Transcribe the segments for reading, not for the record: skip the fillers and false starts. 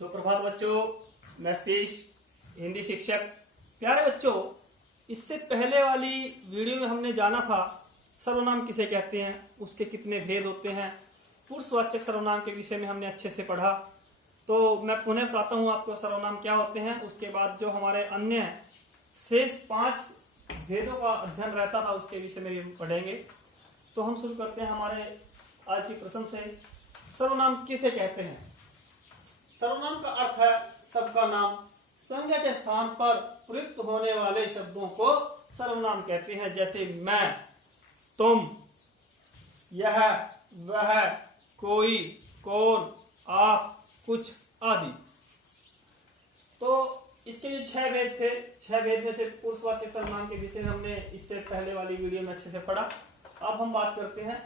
सुप्रभात बच्चों, मैं सतीश हिंदी शिक्षक। प्यारे बच्चों, इससे पहले वाली वीडियो में हमने जाना था सर्वनाम किसे कहते हैं, उसके कितने भेद होते हैं, पुरुषवाचक सर्वनाम के विषय में हमने अच्छे से पढ़ा। तो मैं पुनः बताता हूँ आपको सर्वनाम क्या होते हैं। उसके बाद जो हमारे अन्य शेष 5 भेदों का अध्ययन रहता था उसके विषय में भी पढ़ेंगे। तो हम शुरू करते हैं हमारे आज के प्रश्न से। सर्वनाम किसे कहते हैं? सर्वनाम का अर्थ है सबका नाम। संज्ञा के स्थान पर प्रयुक्त होने वाले शब्दों को सर्वनाम कहते हैं, जैसे मैं, तुम, यह, वह, कोई, कौन, आप, कुछ आदि। तो इसके जो 6 भेद थे, 6 भेद में से पुरुषवाचक सर्वनाम के विषय में हमने इससे पहले वाली वीडियो में अच्छे से पढ़ा। अब हम बात करते हैं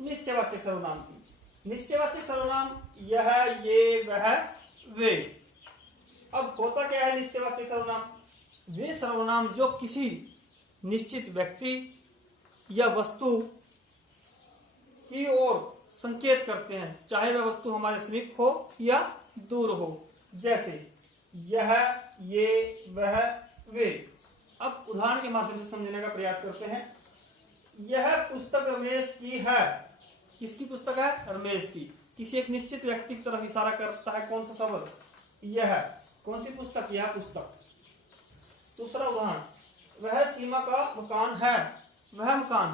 निश्चयवाचक सर्वनाम की। निश्चयवाचक सर्वनाम यह, ये, वह, वे। अब होता क्या है निश्चयवाचक सर्वनाम? वे सर्वनाम जो किसी निश्चित व्यक्ति या वस्तु की ओर संकेत करते हैं, चाहे वह वस्तु हमारे समीप हो या दूर हो, जैसे यह, ये, वह, वे। अब उदाहरण के माध्यम से समझने का प्रयास करते हैं। यह पुस्तक रमेश की है। किसकी पुस्तक है? रमेश की। किसी एक निश्चित व्यक्ति की तरफ इशारा करता है कौन सा शब्द? यह। कौन सी पुस्तक? यह पुस्तक। दूसरा उदाहरण, वह सीमा का मकान है। वह मकान,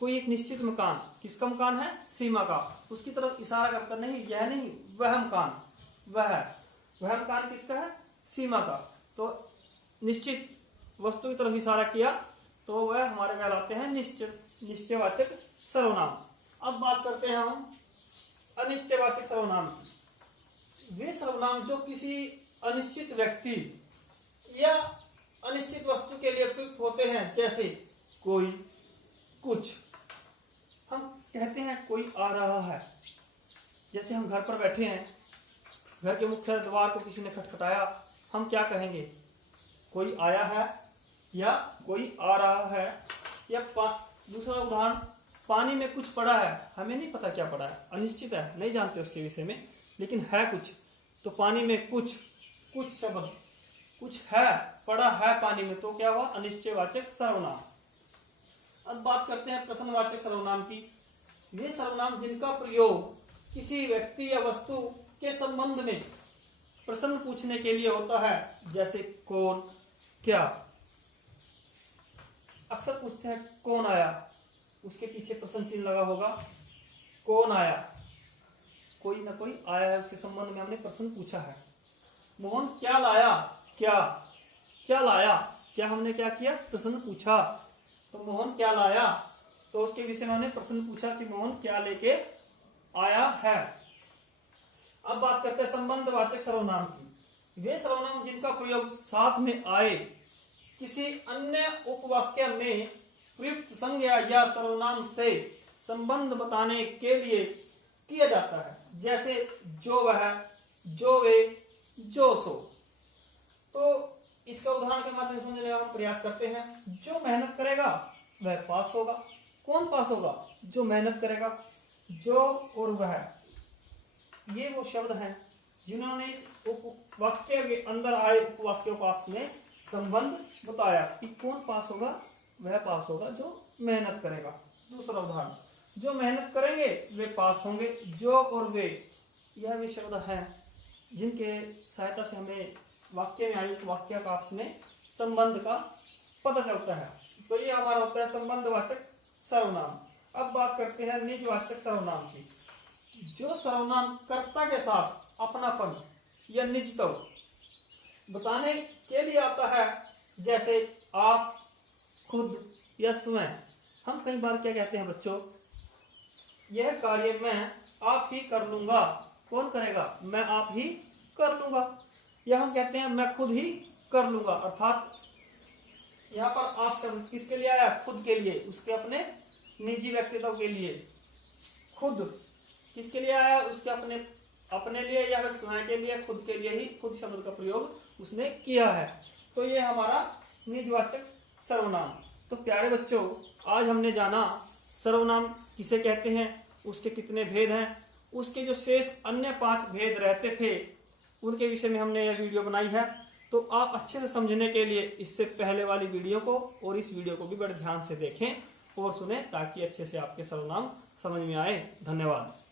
कोई एक निश्चित मकान। किसका मकान है? सीमा का। उसकी तरफ इशारा करता नहीं, यह नहीं, वह मकान। वह मकान किसका है? सीमा का। तो निश्चित वस्तु की तरफ इशारा किया तो वह हमारे कहलाते हैं निश्चयवाचक सर्वनाम। अब बात करते हैं हम अनिश्चयवाचक सर्वनाम की। वे सर्वनाम जो किसी अनिश्चित व्यक्ति या अनिश्चित वस्तु के लिए प्रयुक्त होते हैं, जैसे कोई, कुछ। हम कहते हैं कोई आ रहा है। जैसे हम घर पर बैठे हैं, घर के मुख्य द्वार को किसी ने खटखटाया, हम क्या कहेंगे? कोई आया है या कोई आ रहा है। या दूसरा उदाहरण, पानी में कुछ पड़ा है। हमें नहीं पता क्या पड़ा है, अनिश्चित है, नहीं जानते उसके विषय में, लेकिन है कुछ। तो पानी में कुछ शब्द, कुछ है, पड़ा है पानी में, तो क्या हुआ? अनिश्चयवाचक सर्वनाम। अब बात करते हैं प्रश्नवाचक सर्वनाम की। वे सर्वनाम जिनका प्रयोग किसी व्यक्ति या वस्तु के संबंध में प्रश्न पूछने के लिए होता है, जैसे कौन, क्या। अक्सर पूछते हैं कौन आया, उसके पीछे प्रश्न चिन्ह लगा होगा। कौन आया? कोई ना कोई आया है, उसके संबंध में हमने प्रश्न पूछा है। मोहन क्या लाया? क्या लाया? क्या हमने क्या किया? प्रश्न पूछा। तो मोहन क्या लाया, तो उसके विषय में हमने प्रश्न पूछा कि मोहन क्या लेके आया है। अब बात करते हैं संबंधवाचक सर्वनाम की। वे सर्वनाम जिनका प्रयोग साथ में आए किसी अन्य उपवाक्य में प्रयुक्त संज्ञा या सर्वनाम से संबंध बताने के लिए किया जाता है, जैसे जो वह, जो वे, जो सो। तो इसका उदाहरण के माध्यम से समझने का प्रयास करते हैं। जो मेहनत करेगा वह पास होगा। कौन पास होगा? जो मेहनत करेगा। जो और वह, ये वो शब्द हैं जिन्होंने इस उपवाक्य के अंदर आए उपवाक्यों को आपस में संबंध बताया कि कौन पास होगा? वह पास होगा जो मेहनत करेगा। दूसरा उदाहरण, जो मेहनत करेंगे वे पास होंगे। जो और वे, यह वे शब्द हैं जिनके सहायता से हमें वाक्य में आई वाक्य का आपस में संबंध का पता चलता है। तो ये हमारा होता है संबंधवाचक सर्वनाम। अब बात करते हैं निजवाचक सर्वनाम की। जो सर्वनाम कर्ता के साथ अपनापन या निजत्व बताने के लिए आता है, जैसे आप, खुद या स्वयं। हम कई बार क्या कहते हैं बच्चों? यह कार्य मैं आप ही कर लूंगा। कौन करेगा? मैं आप ही कर लूंगा। या हम कहते हैं मैं खुद ही कर लूंगा, अर्थात यहाँ पर आप शब्द किसके लिए आया? खुद के लिए, उसके अपने निजी व्यक्तित्व के लिए। खुद किसके लिए आया? उसके अपने लिए या फिर स्वयं के लिए, खुद के लिए ही खुद शब्द का प्रयोग उसने किया है। तो ये हमारा निजवाचक सर्वनाम। तो प्यारे बच्चों, आज हमने जाना सर्वनाम किसे कहते हैं, उसके कितने भेद हैं, उसके जो शेष अन्य 5 भेद रहते थे उनके विषय में हमने यह वीडियो बनाई है। तो आप अच्छे से समझने के लिए इससे पहले वाली वीडियो को और इस वीडियो को भी बड़े ध्यान से देखें और सुने, ताकि अच्छे से आपके सर्वनाम समझ में आए। धन्यवाद।